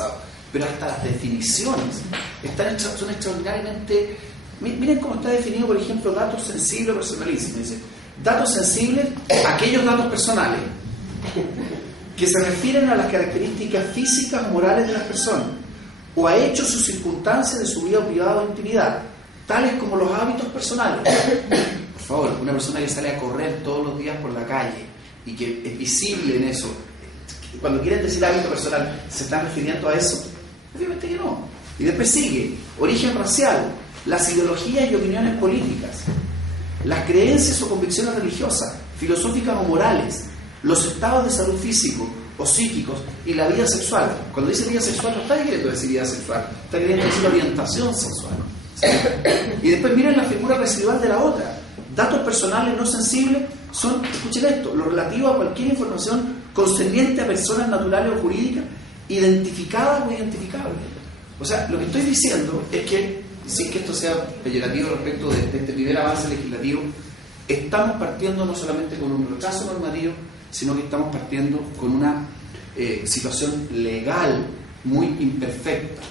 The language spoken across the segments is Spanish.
avanzado, pero hasta las definiciones son extraordinariamente... Miren cómo está definido, por ejemplo, datos sensibles o personalísimos. Dice, datos sensibles, aquellos datos personales que se refieren a las características físicas o morales de las personas, o a hechos o circunstancias de su vida privada o intimidad, tales como los hábitos personales. Por favor, una persona que sale a correr todos los días por la calle y que es visible en eso, cuando quieren decir hábito personal, ¿se están refiriendo a eso? Obviamente que no. Y después sigue, origen racial, las ideologías y opiniones políticas, las creencias o convicciones religiosas, filosóficas o morales, los estados de salud físico o psíquicos y la vida sexual. Cuando dice vida sexual no está queriendo decir vida sexual, está queriendo decir orientación sexual. ¿Sí? Y después miren la figura residual de la otra. Datos personales no sensibles son, escuchen esto, lo relativo a cualquier información concerniente a personas naturales o jurídicas identificadas o identificables. O sea, lo que estoy diciendo es que, sin que esto sea peyorativo respecto de este primer avance legislativo, estamos partiendo no solamente con un retraso normativo, sino que estamos partiendo con una situación legal muy imperfecta.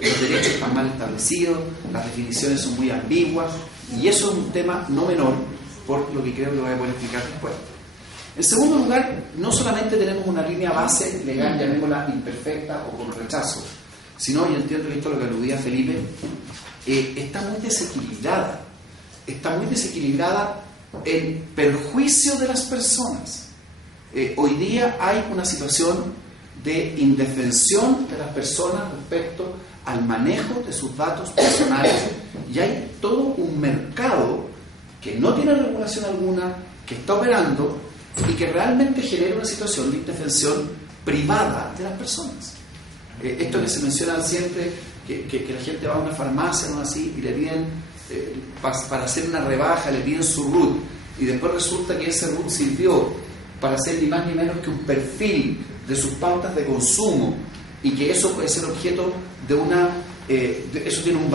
Los derechos están mal establecidos, las definiciones son muy ambiguas, y eso es un tema no menor, por lo que creo que voy a poder explicar después. En segundo lugar, no solamente tenemos una línea base legal, llamémosla imperfecta o con rechazo, sino, y entiendo que esto es lo que aludía Felipe, está muy desequilibrada en perjuicio de las personas. Hoy día hay una situación de indefensión de las personas respecto al manejo de sus datos personales, y hay todo un mercado que no tiene regulación alguna, que está operando y que realmente genera una situación de indefensión privada de las personas. Esto que se menciona siempre, que la gente va a una farmacia, ¿no? Así, y le piden para hacer una rebaja, le piden su RUT, y después resulta que ese RUT sirvió para hacer ni más ni menos que un perfil de sus pautas de consumo, y que eso puede ser objeto de una... eso tiene un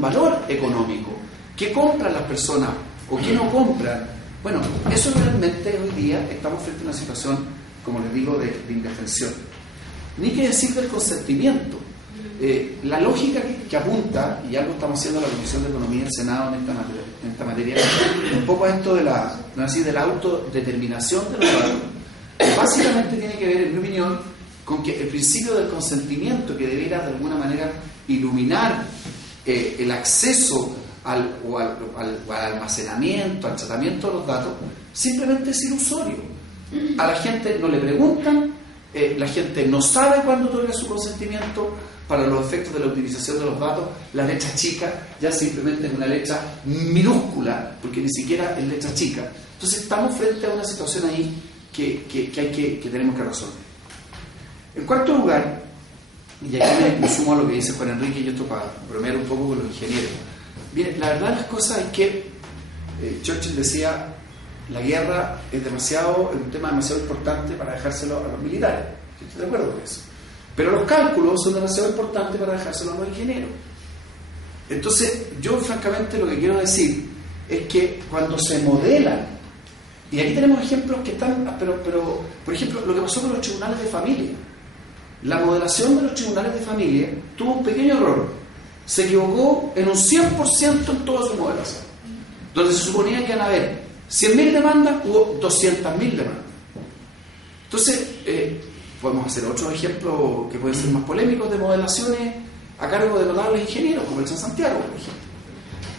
valor económico. ¿Qué compran las personas o qué no compran? Bueno, eso realmente hoy día estamos frente a una situación, como les digo, de indefensión. Ni que decir del consentimiento. La lógica que apunta, y algo estamos haciendo en la Comisión de Economía del Senado en esta materia, un poco a esto de la autodeterminación de los datos, básicamente tiene que ver, en mi opinión, con que el principio del consentimiento, que debiera de alguna manera iluminar el acceso al almacenamiento, al tratamiento de los datos, simplemente es ilusorio. A la gente no le preguntan, la gente no sabe cuándo otorga su consentimiento para los efectos de la utilización de los datos. La letra chica ya simplemente es una letra minúscula, porque ni siquiera es letra chica. Entonces estamos frente a una situación ahí que tenemos que resolver. En cuarto lugar, y aquí me sumo a lo que dice Juan Enrique y esto para bromear un poco con los ingenieros. Bien, la verdad de las cosas es que Churchill decía: la guerra es un tema demasiado importante para dejárselo a los militares. Estoy de acuerdo con eso. Pero los cálculos son demasiado importantes para dejárselo a los ingenieros. Entonces, yo francamente lo que quiero decir es que cuando se modelan, y aquí tenemos ejemplos que están, pero por ejemplo, lo que pasó con los tribunales de familia. La modelación de los tribunales de familia tuvo un pequeño error. Se equivocó en un 100% en toda su modelación. Donde se suponía que iban a haber 100.000 demandas, hubo 200.000 demandas. Entonces, podemos hacer otros ejemplos que pueden ser más polémicos de modelaciones a cargo de notables ingenieros, como el San Santiago, por ejemplo,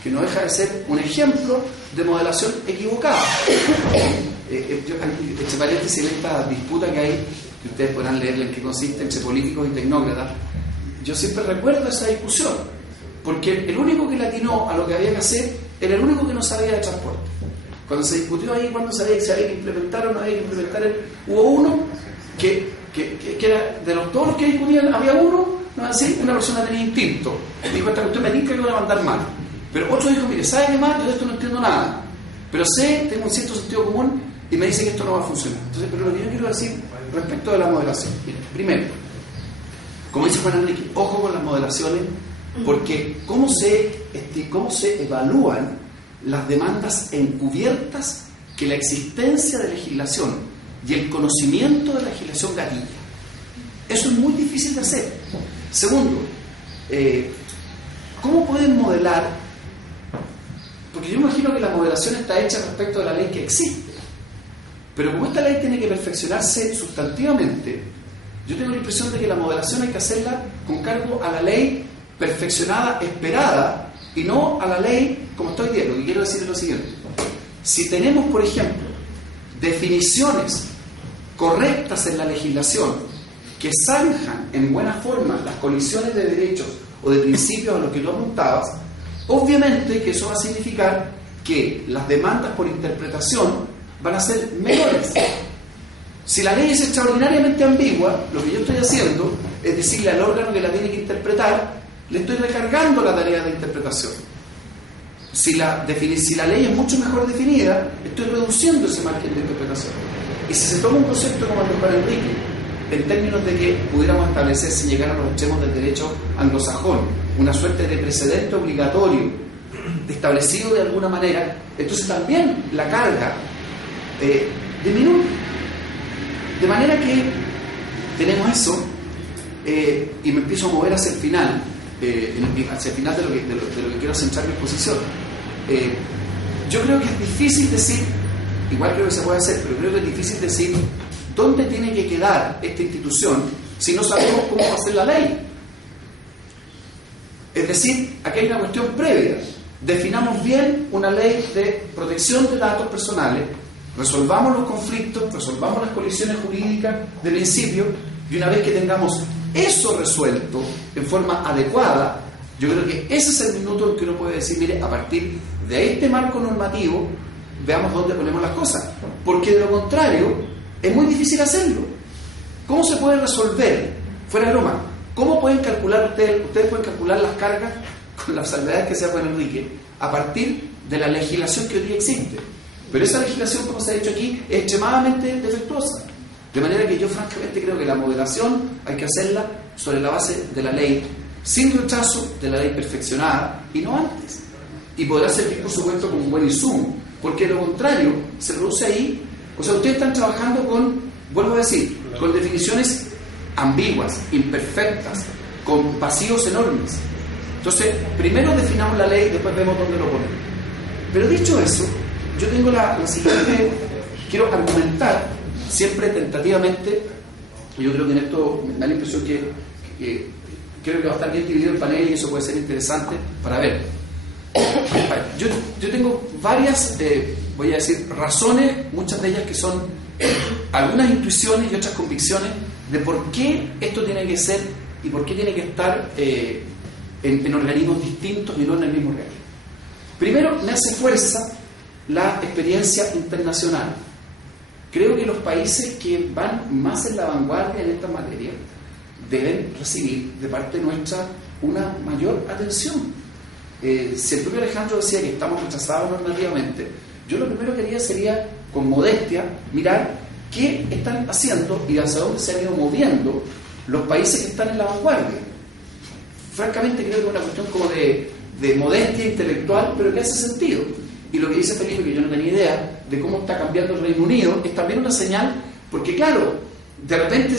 que no deja de ser un ejemplo de modelación equivocada. Entre paréntesis, en esta disputa que hay, que ustedes podrán leerla en qué consiste, entre políticos y tecnócratas, yo siempre recuerdo esa discusión, porque el único que le atinó a lo que había que hacer era el único que no sabía de transporte. Cuando se discutió ahí cuando se había que implementar o no había que implementar, hubo uno que era de todos los que discutían, había uno, no así, una persona tenía instinto, dijo: esta cuestión me dice que lo voy a mandar mal. Pero otro dijo: mire, ¿sabe qué más? Yo de esto no entiendo nada, pero tengo un cierto sentido común y me dice que esto no va a funcionar. Entonces, pero lo que yo quiero decir respecto de la modelación, mire, primero, como dice Juan Enrique, ojo con las modelaciones, porque ¿cómo se evalúan las demandas encubiertas que la existencia de legislación y el conocimiento de la legislación gatilla? Eso es muy difícil de hacer. Segundo, ¿cómo pueden modelar? Porque yo imagino que la modelación está hecha respecto de la ley que existe. Pero como esta ley tiene que perfeccionarse sustantivamente, yo tengo la impresión de que la modelación hay que hacerla con cargo a la ley perfeccionada, esperada, y no a la ley como está hoy día. Lo que quiero decir es lo siguiente. Si tenemos, por ejemplo, definiciones correctas en la legislación que zanjan en buena forma las colisiones de derechos o de principios a los que tú apuntabas, obviamente que eso va a significar que las demandas por interpretación van a ser menores. Si la ley es extraordinariamente ambigua, lo que yo estoy haciendo es decirle al órgano que la tiene que interpretar, le estoy recargando la tarea de interpretación. Si la ley es mucho mejor definida, estoy reduciendo ese margen de interpretación. Y si se toma un concepto como el de Juan Enrique, en términos de que pudiéramos establecer, sin llegar a los extremos del derecho anglosajón, una suerte de precedente obligatorio establecido de alguna manera, entonces también la carga disminuye. De manera que tenemos eso, y me empiezo a mover hacia el final, de lo que quiero centrar mi exposición. Yo creo que es difícil decir, igual creo que se puede hacer, pero creo que es difícil decir dónde tiene que quedar esta institución si no sabemos cómo va a ser la ley. Es decir, aquí hay una cuestión previa. Definamos bien una ley de protección de datos personales, resolvamos los conflictos, resolvamos las colisiones jurídicas de principio, y una vez que tengamos eso resuelto en forma adecuada, yo creo que ese es el minuto en que uno puede decir, mire, a partir de este marco normativo, veamos dónde ponemos las cosas. Porque de lo contrario, es muy difícil hacerlo. ¿Cómo se puede resolver? Fuera de broma, ¿cómo pueden calcular ustedes pueden calcular las cargas con las salvedades que sea Juan Enrique a partir de la legislación que hoy día existe? Pero esa legislación, como se ha dicho aquí, es extremadamente defectuosa. De manera que yo francamente creo que la modelación hay que hacerla sobre la base de la ley, sin rechazo de la ley perfeccionada, y no antes. Y podrá servir, por supuesto, como un buen insumo, porque de lo contrario se produce ahí, o sea, ustedes están trabajando con, vuelvo a decir, con definiciones ambiguas, imperfectas, con vacíos enormes. Entonces, primero definamos la ley, después vemos dónde lo ponemos. Pero dicho eso, yo tengo la siguiente, quiero argumentar, siempre tentativamente, y yo creo que en esto me da la impresión que creo que va a estar bien dividido el panel y eso puede ser interesante para ver. Yo tengo varias, voy a decir, razones, muchas de ellas que son algunas intuiciones y otras convicciones de por qué esto tiene que ser y por qué tiene que estar en organismos distintos y no en el mismo organismo. Primero, me hace fuerza la experiencia internacional. Creo que los países que van más en la vanguardia en esta materia deben recibir de parte nuestra una mayor atención. Si el propio Alejandro decía que estamos retrasados normativamente, yo lo primero que haría sería, con modestia, mirar qué están haciendo y hacia dónde se han ido moviendo los países que están en la vanguardia. Francamente creo que es una cuestión como de modestia intelectual, pero que hace sentido. Y lo que dice Felipe, que yo no tenía idea de cómo está cambiando el Reino Unido, es también una señal, porque claro, de repente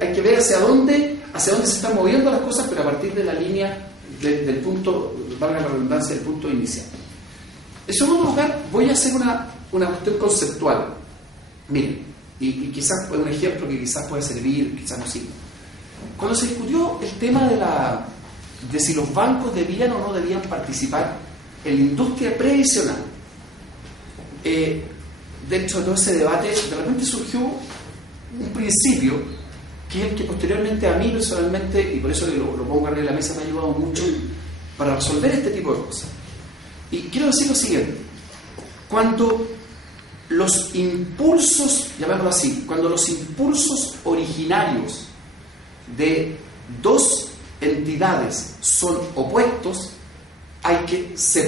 hay que ver hacia dónde se están moviendo las cosas, pero a partir de la línea del punto, valga la redundancia, del punto inicial. En segundo lugar, voy a hacer una cuestión conceptual. Miren, y quizás un ejemplo que quizás puede servir, quizás no sirva. Cuando se discutió el tema de si los bancos debían o no debían participar en la industria previsional, dentro de todo ese debate, de repente surgió un principio que es el que posteriormente a mí personalmente, y por eso que lo pongo arriba de la mesa, me ha ayudado mucho para resolver este tipo de cosas. Y quiero decir lo siguiente: cuando los impulsos, llamémoslo así, cuando los impulsos originarios de dos entidades son opuestos, hay que separar.